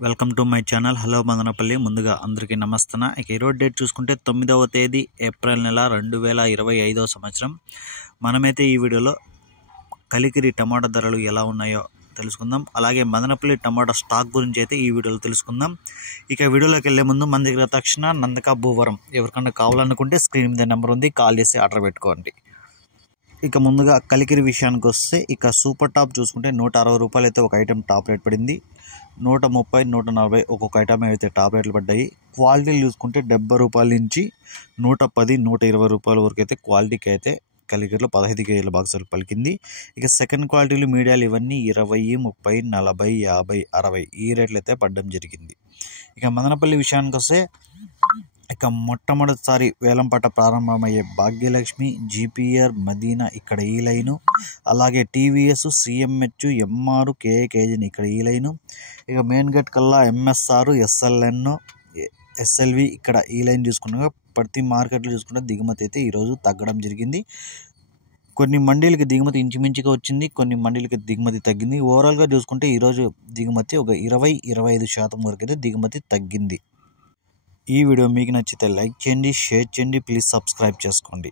Welcome to my channel. Hello Madanapalle. ముందుగా అందరికీ నమస్తన. ఇక ఈరోజు డేట్ చూసుకుంటే 9వ తేదీ ఏప్రిల్ నెల 2025వ సంవత్సరం. మనమైతే ఈ వీడియోలో కలికిరి టమాటా ధరలు ఎలా ఉన్నాయో తెలుసుకుందాం. అలాగే మదనపల్లి టమాటా స్టాక్ గురించి అయితే ఈ వీడియోలో తెలుసుకుందాం. ఇక వీడియోలోకి వెళ్ళే ముందు మన దగ్గర తక్షణ నందక భూవరం ఎవరికన్నా కావాలనుకుంటే స్క్రీన్ మీద నెంబర్ ఉంది, కాల్ చేసి ఆర్డర్ పెట్టుకోండి. ఇక ముందుగా కలికిరి విషయానికి వస్తే ఇక సూపర్ టాప్ చూసుకుంటే 160 రూపాయలు అయితే ఒక ఐటెం టాప్ రేట్ పడింది. 130, 140 ఒక్కొక్క ఐటమ్ అయితే టాప్ రేట్లు పడ్డాయి. క్వాలిటీలు చూసుకుంటే 70 రూపాయల నుంచి 110, 120 రూపాయల వరకు అయితే క్వాలిటీకి అయితే కలికిరిలో 15 కేజీల బాక్సులు పలికింది. ఇక సెకండ్ క్వాలిటీలు మీడియాలు ఇవన్నీ 20, 30, 40, 50, 60 ఈ రేట్లు అయితే పడడం జరిగింది. ఇక మదనపల్లి విషయానికి వస్తే ఇక మొట్టమొదటిసారి వేలంపాట ప్రారంభమయ్యే భాగ్యలక్ష్మి, జీపీఆర్, మదీనా ఇక్కడ ఈ లైను, అలాగే టీవీఎస్, సిఎంహెచ్, ఎంఆర్, కేజీని ఇక్కడ ఈ లైను, ఇక మెయిన్ గేట్ కల్లా ఎంఎస్ఆర్, ఎస్ఎల్ఎన్, ఎస్ఎల్వి ఇక్కడ ఈ లైన్ చూసుకున్నాక ప్రతి మార్కెట్లో చూసుకుంటే దిగుమతి అయితే ఈరోజు తగ్గడం జరిగింది. కొన్ని మండీలకి దిగుమతి ఇంచుమించుగా వచ్చింది, కొన్ని మండీలకి దిగుమతి తగ్గింది. ఓవరాల్గా చూసుకుంటే ఈరోజు దిగుమతి ఒక 20-25% వరకు అయితే దిగుమతి తగ్గింది. ఈ వీడియో మీకు నచ్చితే లైక్ చేయండి, షేర్ చేయండి, ప్లీజ్ సబ్స్క్రైబ్ చేసుకోండి.